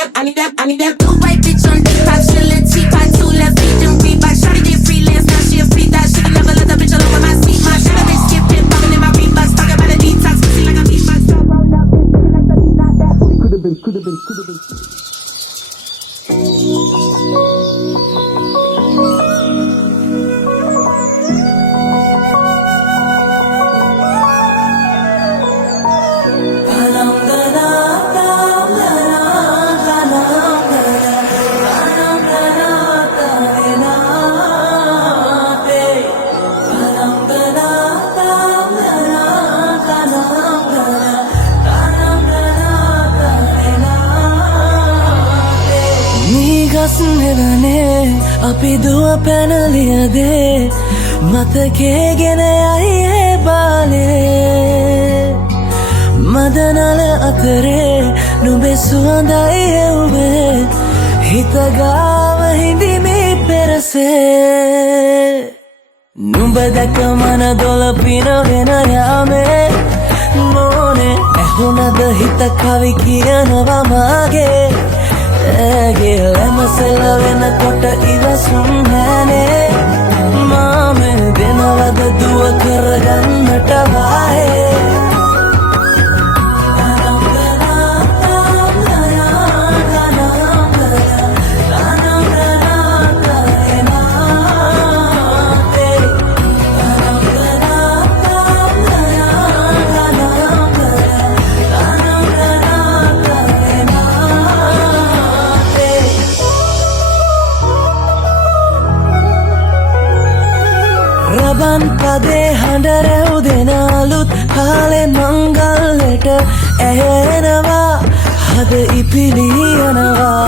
I need that blue white bitch on deep pot, chillin' teapot, 2 left feet, them Reebok. Shawty did freelance, now she a free thot. Shoulda never let that bitch alone with my seat. My shoulda been skipping, bumping in my Reeboks, talking about a detox, pussy like a beatbox. Coulda been. අපි දුව පැනලියදේ මතකේ ගෙන යයි බාලේ මදනල අතරේ නුඹේ සුවඳයි එව්වේ හිතගාව හිඳිමි පෙරසේ නුඹ දැක මන දොළ පිනගෙන යාමේ මොනේ ඇහුණද හිත කවි කියනවා මාගේ ඇගේ ලැමසෙල වෙනකොට ඉවසුම් නෑනේ මාමේ දෙනවද දුව කරගන්නට වායේ රබන් පදේ හඬ රැව් දෙනාලුත් කාලේ මංගල්ලට ඇහෙනවා හද ඉපිලියනවා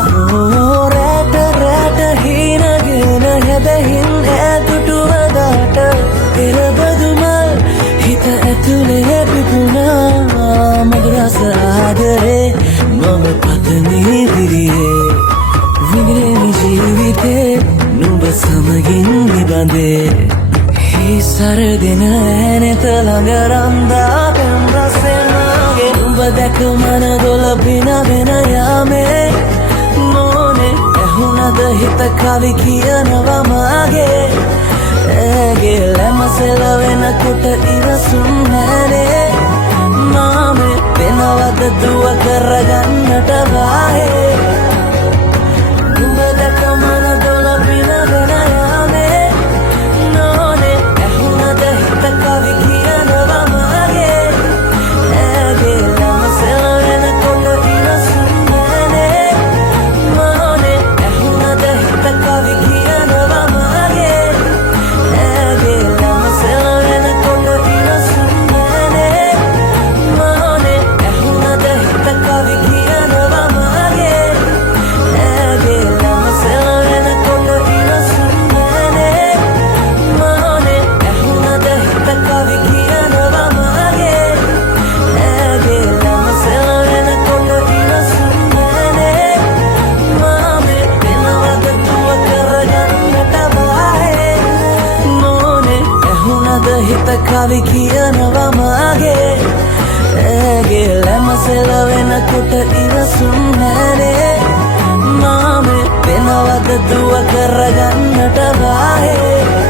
රැට හීනගෙන හැබැහින් ඇතුටුවදාට පෙරබදුමල් හිත ඇතුලේ පිපුණා මගරස ආදරේ මම පතනී දිරියේ විග්‍රේමි ජීවිතේ නුඹ සමගින් නිබඳේ සරදින ඇනෙත ළඟ රන්දා පෙම් රසෙනාගේ නුඹ දැක මන දොළ පිනගෙන යාමේ මොනේ ඇහුණද හිත කවි කියනවා මාගේ ඇගේ ලැමසෙල වෙනකොට ඉවසුම් නෑනේ මාමේ වෙනවද දුව කරගන්නට වායේ නුඹ දැක මන දොළ පිනගෙන යාමේ කවි කියනවා මාගේ ඇගේ ලැමසෙල වෙනකොට ඉවසුම් නෑනේ මොනේ ඇහුණද හිත කවි කියනවා මාගේ ඇගේ ලැමසෙල වෙනකොට ඉවසුම් නෑනේ මොනේ ඇහුණද හිත කවි කියනවා මාගේ ඇගේ ලැමසෙල වෙනකොට ඉවසුම් නෑනේ මොනේ ඇහුණද කවි කියනවා මාගේ ඇගේ ලැමසෙල වෙනකොට ඉවසුම් නෑනේ මාමේ වෙනවද දුව කරගන්නට වායේ මොනේ ඇහුණද හිත කවි කියනවා මාගේ ඇගේ ලැමසෙල වෙනකොට ඉවසුම් නෑනේ මාමේ වෙනවද දුව කරගන්නට වායේ